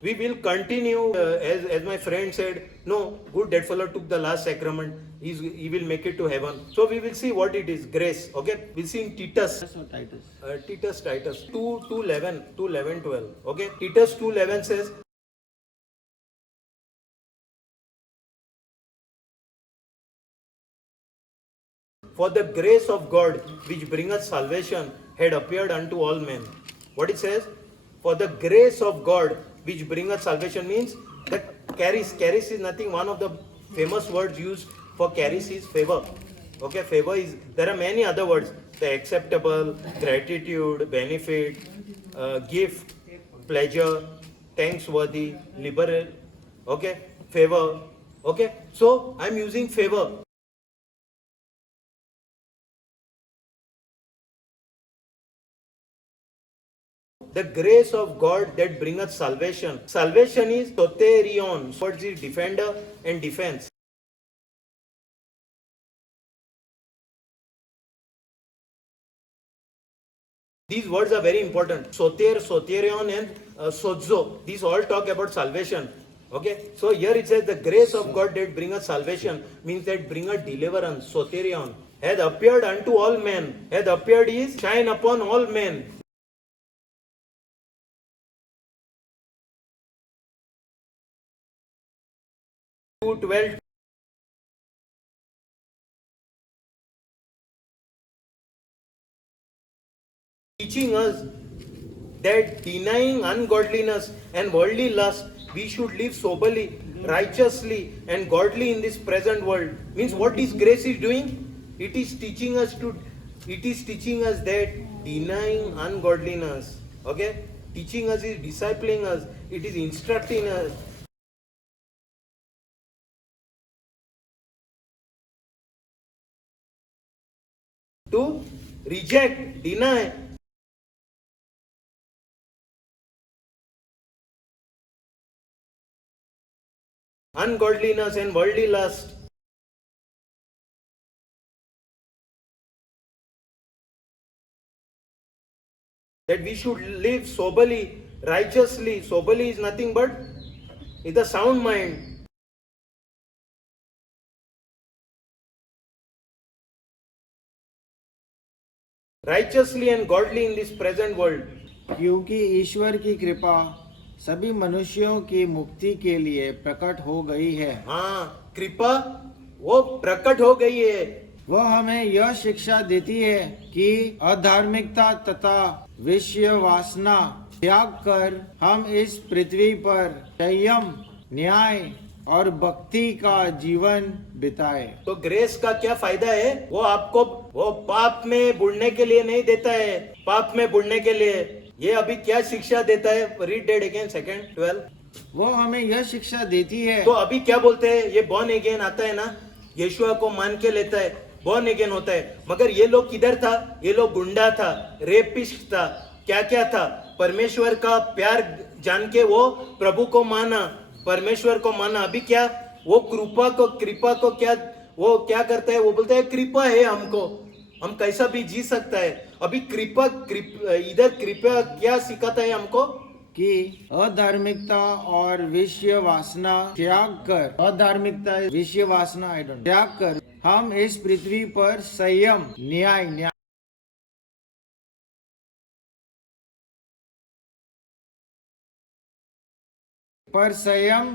We will continue, as my friend said, no, good, that fellow took the last sacrament, he will make it to heaven. So we will see what it is, grace, okay? We'll see in Titus. Titus 2:11, 12, okay? Titus 2:11 says, for the grace of God which bringeth salvation had appeared unto all men. What it says? For the grace of God which bringeth salvation means that charis is nothing. One of the famous words used for charis is favor. Okay, favor is, there are many other words. The acceptable, gratitude, benefit, gift, pleasure, thanksworthy, liberal. Okay, favor. Okay, so I'm using favor. The grace of God that bringeth salvation. Salvation is soterion. What is defender and defense? These words are very important. Soter, soterion, and sozo. These all talk about salvation. Okay, so here it says the grace of God that bringeth salvation means that bringeth deliverance. Soterion hath appeared unto all men. Hath appeared is shine upon all men. 2:12 teaching us that denying ungodliness and worldly lust, we should live soberly, righteously, and godly in this present world. Means what is grace is doing? It is teaching us that denying ungodliness, okay? Teaching us is discipling us, it is instructing us. To reject, deny ungodliness and worldly lust. That we should live soberly, righteously. Soberly is nothing but with a sound mind. Righteously and godly in this present world. क्योंकि ईश्वर की कृपा सभी मनुष्यों की मुक्ति के लिए प्रकट हो गई है। हाँ, कृपा वो प्रकट हो गई है। वह हमें यह शिक्षा देती है कि अधार्मिकता तथा विषय वासना त्याग कर हम इस पृथ्वी पर संयम, न्याय और भक्ति का जीवन बिताए। तो ग्रेस का क्या फायदा है? वो आपको वो पाप में बुड़ने के लिए नहीं देता है, पाप में बुड़ने के लिए। ये अभी क्या शिक्षा देता है? Read that again, second 12। वो हमें यह शिक्षा देती है। तो अभी क्या बोलते हैं? ये बॉर्न अगेन आता है ना, यीशुआ को मान के लेता है, बॉर्न अगेन होता है। मगर ये लोग किधर था? ये लोग गुंडा था, रेपिस्ट था, क्या क्या था? परमेश्वर का प्यार जान के वो प्रभु को माना, परमेश्वर को माना। अभी क्या वो कृपा को क्या वो क्या करता है? वो बोलता है कृपा है हमको, हम कैसा भी जी सकता है। अभी इधर कृपा क्या सिखाता है हमको? कि अधार्मिकता और विषय वासना त्याग कर, अधार्मिकता विषय वासना त्याग कर हम इस पृथ्वी पर संयम, न्याय पर संयम,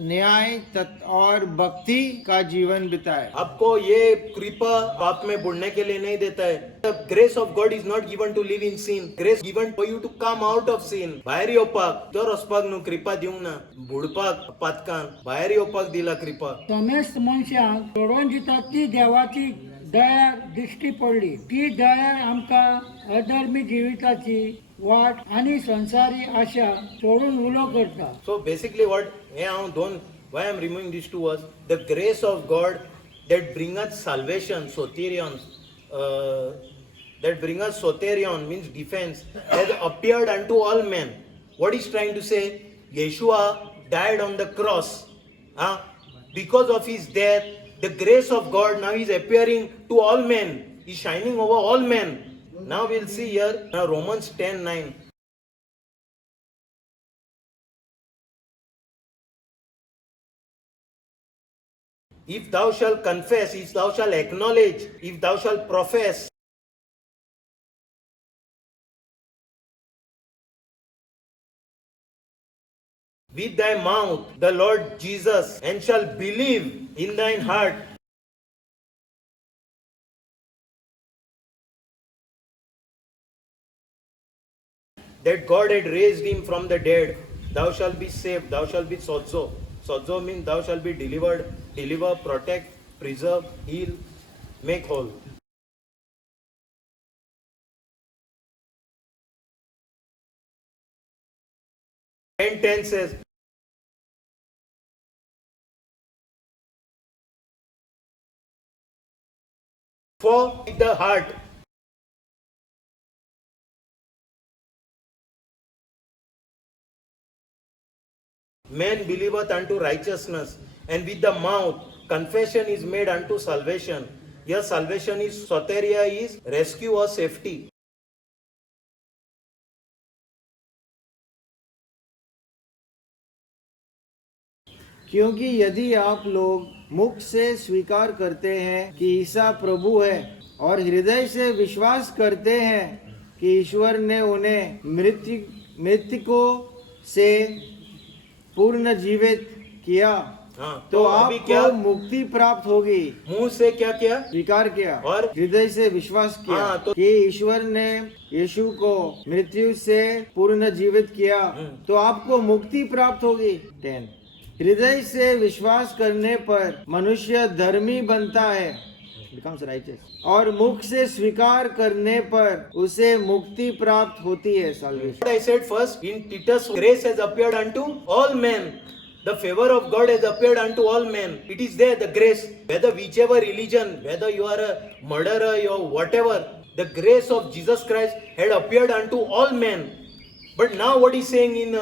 न्याय और भक्ति का जीवन बिताए। आपको ये कृपा पाप में बुड़ने के लिए नहीं देता है। The grace of God is not given to live in sin. Grace given for you to come out of sin. बाहेर येवपाक, तर वचपाक न्हू, कृपा दिवंक ना। बुडपाक पातकान, बाहेर येवपाक दिला कृपा। समेस्त मनशांक सोडून दितात ती देवाची दया दिश्टी पडली। ती दया आमकां अधर्मी जिविताची वाट आणि संसारी आशा सोडून उलो करता। So basically what why I am removing these two words, the grace of God that bringeth salvation, soterion, that bringeth soterion means defense, has appeared unto all men. What is trying to say? Yeshua died on the cross. Because of his death, the grace of God now is appearing to all men, is shining over all men. Now we'll see here Romans 10:9. If thou shalt confess, if thou shalt acknowledge, if thou shalt profess, with thy mouth the Lord Jesus, and shall believe in thine heart that God had raised him from the dead, thou shalt be saved, thou shalt be sozo. Sozo means thou shalt be delivered, deliver, protect, preserve, heal, make whole. And 10 says, for with the heart man believeth unto righteousness, and with the mouth confession is made unto salvation. Here salvation is soteria, is rescue or safety. क्योंकि यदि आप लोग मुख से स्वीकार करते हैं कि ईसा प्रभु है और हृदय से विश्वास करते हैं कि ईश्वर ने उन्हें मृतकों से पूर्ण जीवित किया, हाँ, तो अभी क्या आपको मुक्ति प्राप्त होगी। मुंह से क्या किया? स्वीकार किया और हृदय से विश्वास किया हाँ, तो कि ईश्वर ने यीशु को मृत्यु से पूर्ण जीवित किया, तो आपको मुक्ति प्राप्त होगी। 10 हृदय से विश्वास करने पर मनुष्य धर्मी बनता है, becomes righteous, और मुख से स्वीकार करने पर उसे मुक्ति प्राप्त होती है, salvation। I said first, in Titus, grace has appeared unto all men. The favor of God has appeared unto all men. It is there, the grace. Whether whichever religion, whether you are a murderer or whatever, the grace of Jesus Christ had appeared unto all men. But now what he's saying in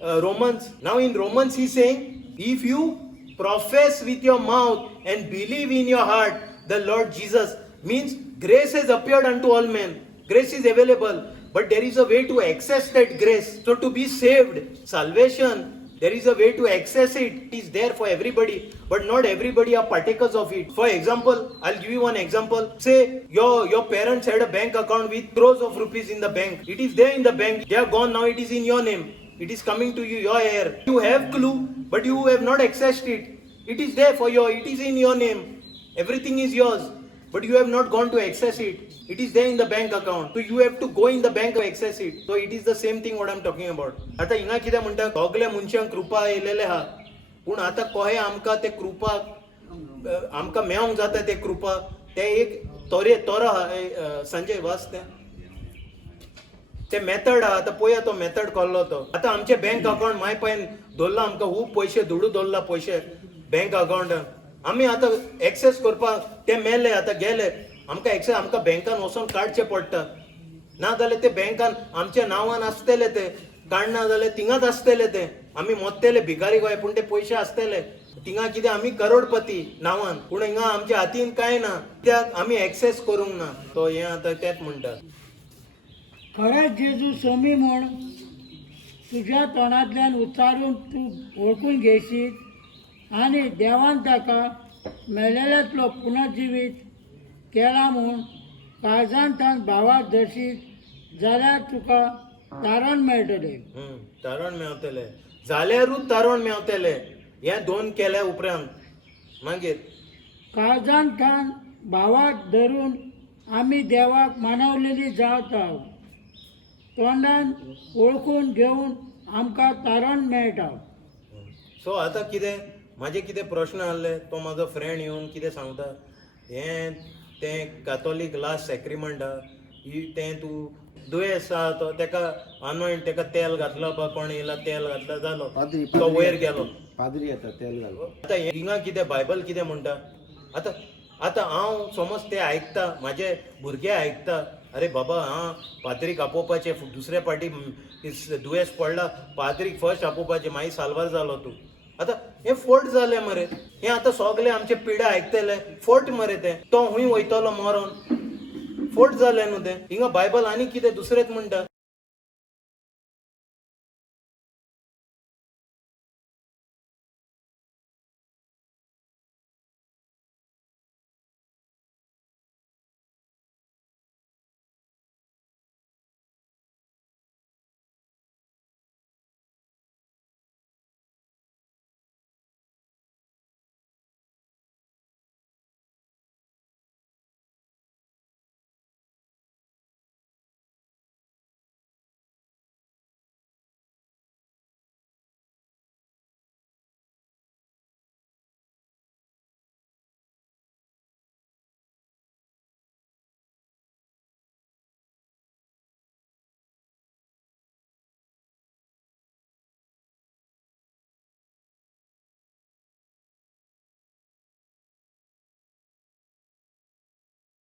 Romans, now in Romans he's saying, if you profess with your mouth and believe in your heart the Lord Jesus, means grace has appeared unto all men. Grace is available, but there is a way to access that grace. So to be saved, salvation, there is a way to access it. It is there for everybody, but not everybody are partakers of it. For example, I'll give you one example. Say your parents had a bank account with crores of rupees in the bank. It is there in the bank. They are gone now. It is in your name. It is coming to you, your heir. You have clue, but you have not accessed it. It is there for you. It is in your name. Everything is yours, but you have not gone to access it. It is there in the bank account. So you have to go in the bank to access it. So it is the same thing what I am talking about. आता हिंगा कितें म्हणटा सगळे मनशांक कृपा येयलेले आहा, पूण आता कोहे आमकां ते कृपा आमकां मेळोंक जाता ते कृपा ते एक तोर आहा संजय वास ते मेथड आहा. आतां पळया तो मेथड कसलो तो. आतां आमचे बँक अकाउंट माय पॅन दवरला आमकां खूब पयशे धुडू दवरला पयशे बँक अकाउंटान. आमी आतां एक्सेस करपाक ते मेले आतां गेले आमकां एक्सेस आमकां बँकान वचोन काडचें पडटा. ना जाल्यार ते बँकान आमच्या नांवान आसतले ते काडना जाल्यार थिंगाच आसतले ते. आमी मोत्तेले भिकारी गोंय पूण ते पयशे आसतले थिंगा कितें आमी करोडपती नांवान, पूण हिंगा आमच्या हातीन कांय ना, कित्याक आमी एक्सेस करूंक ना. तो हें आतां तेच म्हणटा. खरेंच जेजू समी म्हूण तुज्या तोंडांतल्यान उच्चारून तूं ओळखून घेयशीत आनी देवान ताका मेलेल्यांतलो पुनर्जिवीत केला म्हूण काळजांत तान भावाक धरशीत जाल्यार तुका तारण मेळटलें. तारण मेळटलें जाल्यारूच तारण मेळटलें. हें दोन केल्या उपरांत मागीर काळजांत तान भावाक धरून आमी देवाक मानवलेली जावता. तोंडान ओळखून घेवन आमकां तारण मेळटा. सो आतां कितें म्हाजे कितें प्रश्न आहले, तो म्हाजो फ्रेंड येवन कितें सांगता, हें तें कॅथोलीक लास्ट सॅक्रिमेंट आहा तें तूं दुयेंस आहा तो तेका अनॉयंट तेका तेल घातलो बा कोण येयला तेल घातला जालो तो वयर गेलो. पाद्री येता तेल घालून. आतां हिंगा कितें बायबल कितें म्हणटा. आतां आतां हांव समज तें आयकता, म्हाजे भुरगे आयकता, अरे बाबा हां पाद्रीक आपोवपाचें दुसरे फावटी दुयेंस पडला पाद्रीक फर्स्ट आपोवपाचें मागीर साल्वार जालो तूं. आतां हें फोट जालें मरे. हें आतां सगळे आमचे पिढे आयकतले फोट मरे तें. तो हूंय वयतलो मरोन फोट जालें न्हू तें. हिंगा बायबल आनी कितें दुसरेंच म्हणटा.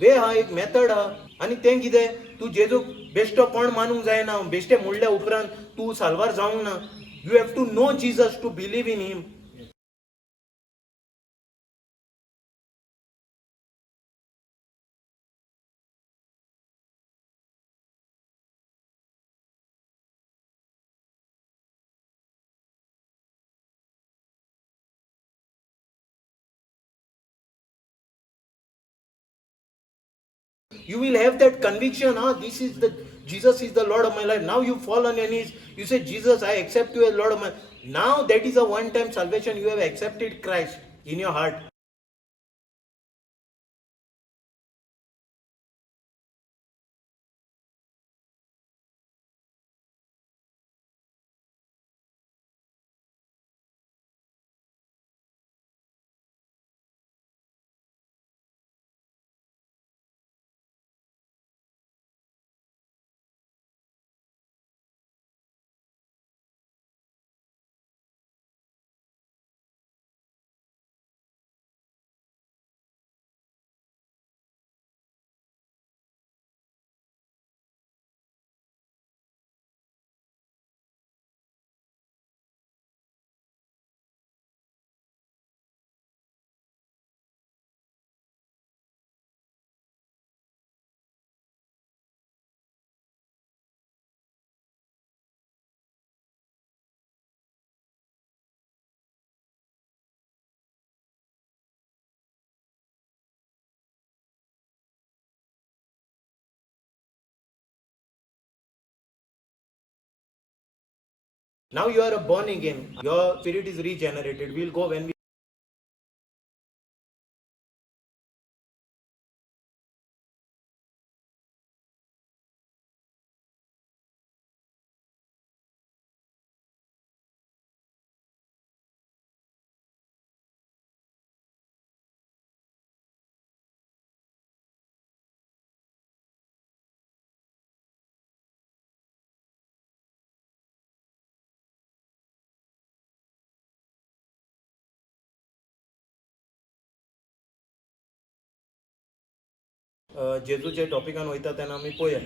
वे हा एक मेथड हा आणि तें कितें तूं जेजू बेश्टो कोण मानूंक जायना बेश्टे म्हणल्या उपरांत तूं साल्वार जावंक ना you have to know Jesus to believe in him you will have that conviction, this is the Jesus is the Lord of my life. Now you fall on your knees, you say, Jesus, I accept you as Lord of my. Now that is a one-time salvation. You have accepted Christ in your heart. Now you are a born again. Your spirit is regenerated. We'll go when we जेजूचे टॉपिकान वयता तेन्ना आमी पळोवया